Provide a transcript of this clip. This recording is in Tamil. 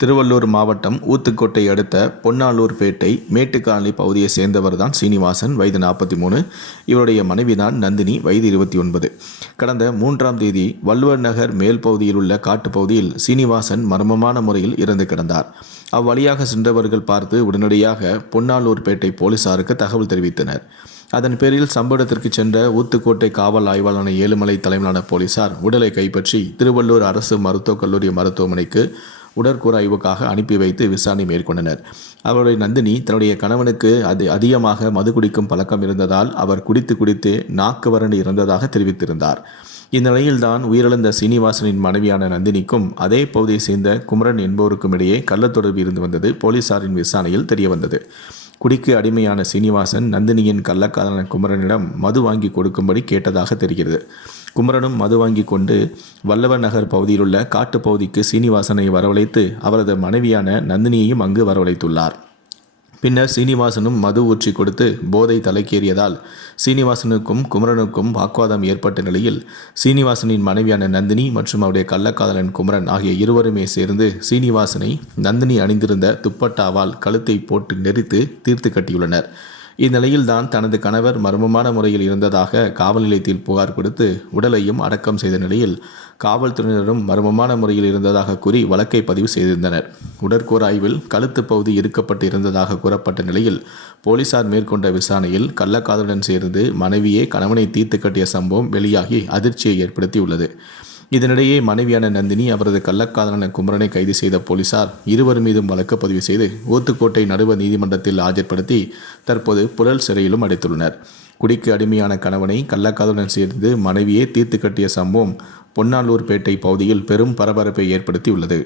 திருவள்ளூர் மாவட்டம் ஊத்துக்கோட்டை அடுத்த பொன்னாலூர்பேட்டை மேட்டுக்காலனி பகுதியை சேர்ந்தவர் தான் சீனிவாசன் வயது நாற்பத்தி மூணு. இவருடைய மனைவி தான் நந்தினி வயது இருபத்தி ஒன்பது. கடந்த மூன்றாம் தேதி வள்ளுவர் நகர் மேல் பகுதியில் உள்ள காட்டுப்பகுதியில் சீனிவாசன் மர்மமான முறையில் இறந்து கிடந்தார். அவ்வழியாக சென்றவர்கள் பார்த்து உடனடியாக பொன்னாலூர்பேட்டை போலீசாருக்கு தகவல் தெரிவித்தனர். அதன் பேரில் சம்பவத்திற்கு சென்ற ஊத்துக்கோட்டை காவல் ஆய்வாளரான ஏழுமலை தலைமையிலான போலீசார் உடலை கைப்பற்றி திருவள்ளூர் அரசு மருத்துவக் கல்லூரி மருத்துவமனைக்கு உடற்கூறாய்வுக்காக அனுப்பி வைத்து விசாரணை மேற்கொண்டனர். அவருடைய நந்தினி தன்னுடைய கணவனுக்கு அது அதிகமாக மது குடிக்கும் பழக்கம் இருந்ததால் அவர் குடித்து குடித்து நாக்கு வறண்டு இறந்ததாக தெரிவித்திருந்தார். இந்நிலையில்தான் உயிரிழந்த சீனிவாசனின் மனைவியான நந்தினிக்கும் அதே பகுதியை சேர்ந்த குமரன் என்பவருக்கும் இடையே கள்ளத்தொடர்பு இருந்து வந்தது போலீசாரின் விசாரணையில் தெரியவந்தது குடிக்கு அடிமையான சீனிவாசன் நந்தினியின் கள்ளக்காதலன குமரனிடம் மது வாங்கி கொடுக்கும்படி கேட்டதாக தெரிகிறது. குமரனும் மது வாங்கி கொண்டு வல்லவர் நகர் பகுதியில் உள்ள காட்டுப்பகுதிக்கு சீனிவாசனை வரவழைத்து அவரது மனைவியான நந்தினியையும் அங்கு வரவழைத்துள்ளார். பின்னர் சீனிவாசனும் மது ஊற்றி கொடுத்து போதை தலைக்கேறியதால் சீனிவாசனுக்கும் குமரனுக்கும் வாக்குவாதம் ஏற்பட்ட நிலையில் சீனிவாசனின் மனைவியான நந்தினி மற்றும் அவருடைய கள்ளக்காதலன் குமரன் ஆகிய இருவருமே சேர்ந்து சீனிவாசனை நந்தினி அணிந்திருந்த துப்பட்டாவால் கழுத்தை போட்டு நெரித்து தீர்த்து கட்டியுள்ளனர். இந்நிலையில்தான் தனது கணவர் மர்மமான முறையில் இருந்ததாக காவல் நிலையத்தில் புகார் கொடுத்து உடலையும் அடக்கம் செய்த நிலையில் காவல்துறையினரும் மர்மமான முறையில் இருந்ததாக கூறி வழக்கை பதிவு செய்திருந்தனர். உடற்கூராய்வில் கழுத்து பகுதி இருக்கப்பட்டு இருந்ததாக கூறப்பட்ட நிலையில் போலீசார் மேற்கொண்ட விசாரணையில் கள்ளக்காதலுடன் சேர்ந்து மனைவியே கணவனை தீர்த்து கட்டிய சம்பவம் வெளியாகி அதிர்ச்சியை ஏற்படுத்தியுள்ளது. இதனிடையே மனைவியான நந்தினி அவரது கள்ளக்காதலன குமரனை கைது செய்த போலீசார் இருவர் மீதும் வழக்கு பதிவு செய்து ஊத்துக்கோட்டை நடுவர் நீதிமன்றத்தில் ஆஜர்படுத்தி தற்போது புழல் சிறையிலும் அடைத்துள்ளனர். குடிக்கு அடிமையான கணவனை கள்ளக்காதலுடன் சேர்ந்து மனைவியே தீர்த்து கட்டிய சம்பவம் பொன்னாலூர்பேட்டை பகுதியில் பெரும் பரபரப்பை ஏற்படுத்தி உள்ளது